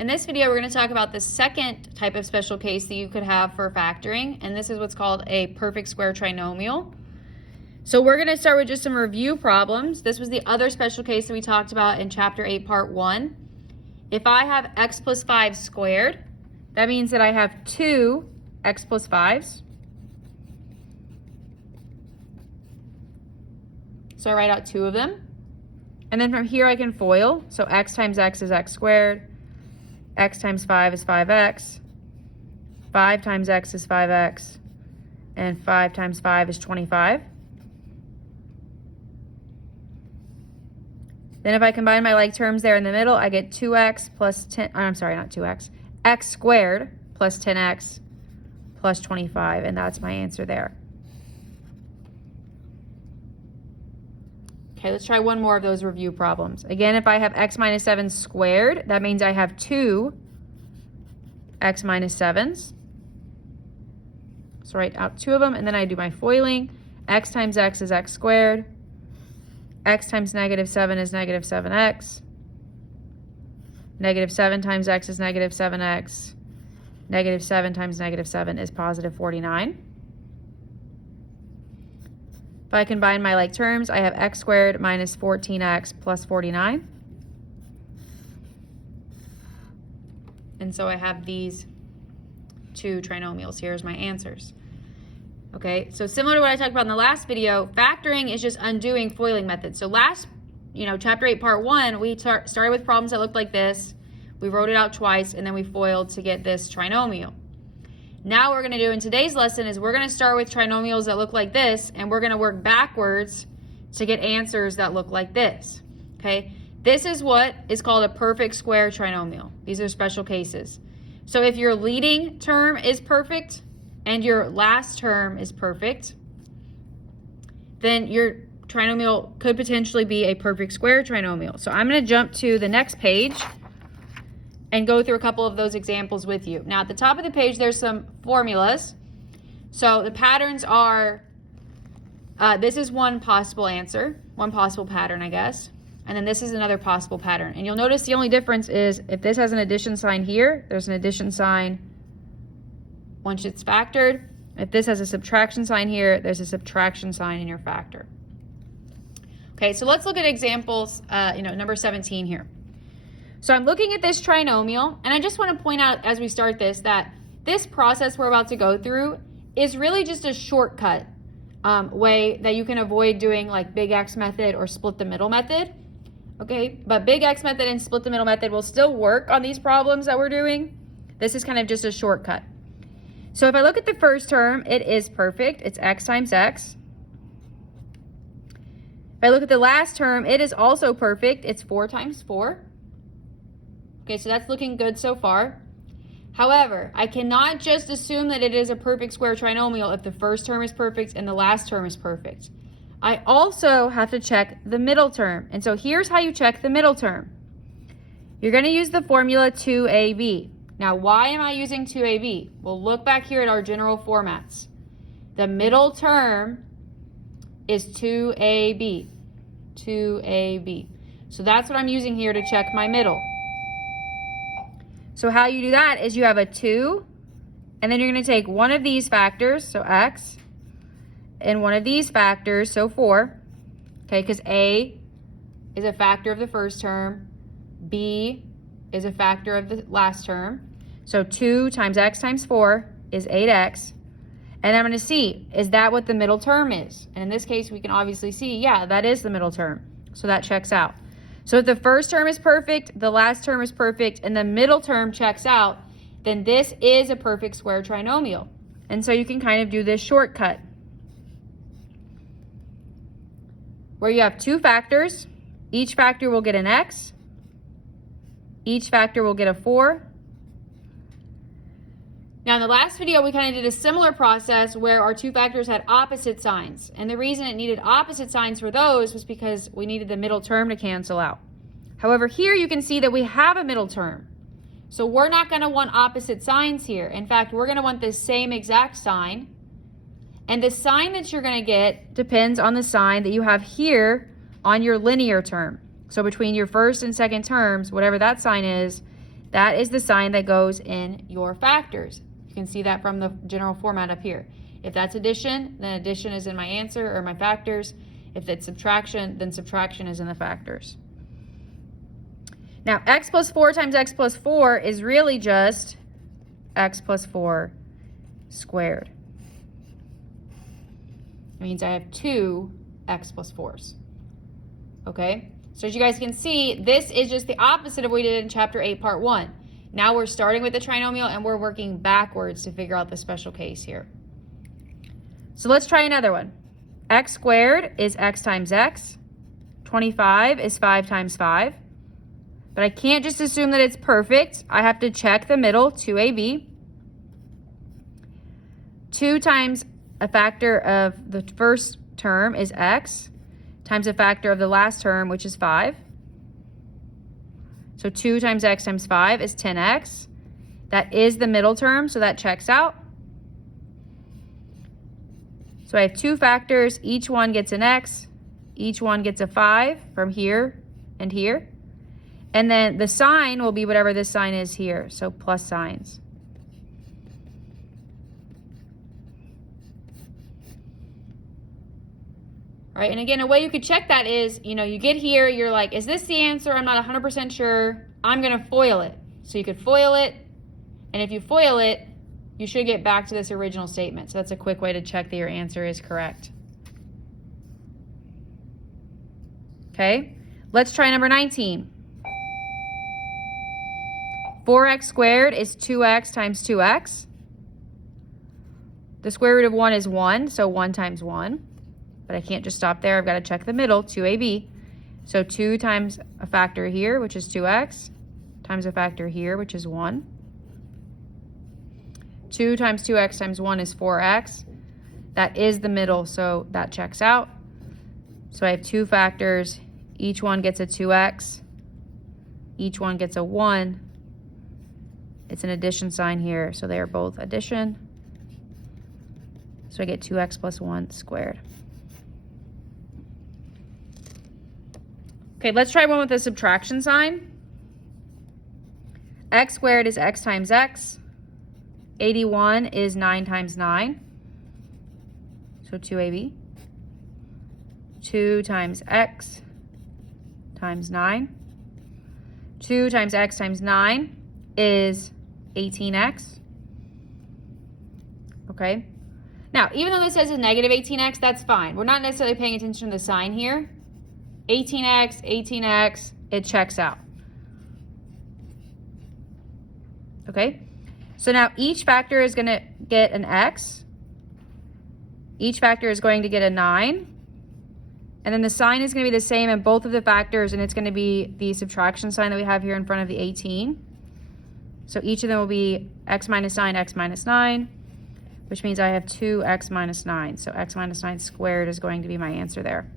In this video, we're going to talk about the second type of special case that you could have for factoring, and this is what's called a perfect square trinomial. So we're going to start with just some review problems. This was the other special case that we talked about in Chapter 8, Part 1. If I have x plus 5 squared, that means that I have two x plus 5s. So I write out two of them. And then from here I can FOIL. So x times x is x squared. X times 5 is 5x. 5 times x is 5x. And 5 times 5 is 25. Then if I combine my like terms there in the middle, I get 2x plus 10, I'm sorry, not 2x, x squared plus 10x plus 25, and that's my answer there. Okay, let's try one more of those review problems. Again, if I have x minus 7 squared, that means I have two x minus 7s. So write out two of them, and then I do my FOILing. X times x is x squared. X times negative 7 is negative 7x. Negative 7 times x is negative 7x. Negative 7 times negative 7 is positive 49. If I combine my like terms, I have x squared minus 14x plus 49. And so I have these two trinomials. Here's my answers. Okay, so similar to what I talked about in the last video, factoring is just undoing FOILing methods. So last, Chapter 8, Part 1, we started with problems that looked like this. We wrote it out twice, and then we FOILed to get this trinomial. Now what we're going to do in today's lesson is we're going to start with trinomials that look like this, and we're going to work backwards to get answers that look like this. Okay, this is what is called a perfect square trinomial. These are special cases. So if your leading term is perfect and your last term is perfect, then your trinomial could potentially be a perfect square trinomial. So I'm going to jump to the next page and go through a couple of those examples with you. Now at the top of the page, there's some formulas. So the patterns are, this is one possible answer, one possible pattern, I guess. And then this is another possible pattern. And you'll notice the only difference is if this has an addition sign here, there's an addition sign once it's factored. If this has a subtraction sign here, there's a subtraction sign in your factor. Okay, so let's look at examples, number 17 here. So I'm looking at this trinomial, and I just want to point out as we start this that this process we're about to go through is really just a shortcut way that you can avoid doing like big X method or split the middle method. Okay, but big X method and split the middle method will still work on these problems that we're doing. This is kind of just a shortcut. So if I look at the first term, it is perfect. It's x times x. If I look at the last term, it is also perfect. It's 4 times 4. Okay, so that's looking good so far. However, I cannot just assume that it is a perfect square trinomial if the first term is perfect and the last term is perfect. I also have to check the middle term. And so here's how you check the middle term. You're going to use the formula 2ab. Now, why am I using 2ab? Well, look back here at our general formats. The middle term is 2ab. 2ab. So that's what I'm using here to check my middle. So how you do that is you have a 2, and then you're going to take one of these factors, so x, and one of these factors, so 4, okay, because a is a factor of the first term, b is a factor of the last term, so 2 times x times 4 is 8x, and I'm going to see, is that what the middle term is? And in this case, we can obviously see, yeah, that is the middle term, so that checks out. So if the first term is perfect, the last term is perfect, and the middle term checks out, then this is a perfect square trinomial. And so you can kind of do this shortcut where you have two factors. Each factor will get an x. Each factor will get a 4. Now in the last video, we kind of did a similar process where our two factors had opposite signs. And the reason it needed opposite signs for those was because we needed the middle term to cancel out. However, here you can see that we have a middle term. So we're not going to want opposite signs here. In fact, we're going to want the same exact sign. And the sign that you're going to get depends on the sign that you have here on your linear term. So between your first and second terms, whatever that sign is, that is the sign that goes in your factors. You can see that from the general format up here. If that's addition, then addition is in my answer or my factors. If it's subtraction, then subtraction is in the factors. Now, x plus 4 times x plus 4 is really just x plus 4 squared. It means I have 2 x plus 4s. Okay? So as you guys can see, this is just the opposite of what we did in Chapter 8, Part 1. Now we're starting with the trinomial and we're working backwards to figure out the special case here. So let's try another one. X squared is x times x. 25 is 5 times 5. But I can't just assume that it's perfect. I have to check the middle, 2ab. 2 times a factor of the first term is x, times a factor of the last term, which is 5. So 2 times x times 5 is 10x. That is the middle term, so that checks out. So I have 2 factors. Each one gets an x. Each one gets a 5 from here and here. And then the sign will be whatever this sign is here, so plus signs. All right, and again, a way you could check that is, you get here, you're like, is this the answer? I'm not 100% sure. I'm going to FOIL it. So you could FOIL it, and if you FOIL it, you should get back to this original statement. So that's a quick way to check that your answer is correct. Okay, let's try number 19. 4x squared is 2x times 2x. The square root of 1 is 1, so 1 times 1. But I can't just stop there. I've got to check the middle, 2ab. So 2 times a factor here, which is 2x, times a factor here, which is 1. 2 times 2x times 1 is 4x. That is the middle, so that checks out. So I have 2 factors. Each one gets a 2x. Each one gets a 1. It's an addition sign here, so they are both addition. So I get 2x plus 1 squared. Okay, let's try one with a subtraction sign. X squared is x times x. 81 is 9 times 9. So 2ab. 2 times x times 9. 2 times x times 9 is 18x. Okay. Now, even though this says a negative 18x, that's fine. We're not necessarily paying attention to the sign here. 18x, 18x, it checks out. Okay. So now each factor is going to get an x. Each factor is going to get a 9. And then the sign is going to be the same in both of the factors, and it's going to be the subtraction sign that we have here in front of the 18. So each of them will be x minus 9, x minus 9, which means I have 2x minus 9. So x minus 9 squared is going to be my answer there.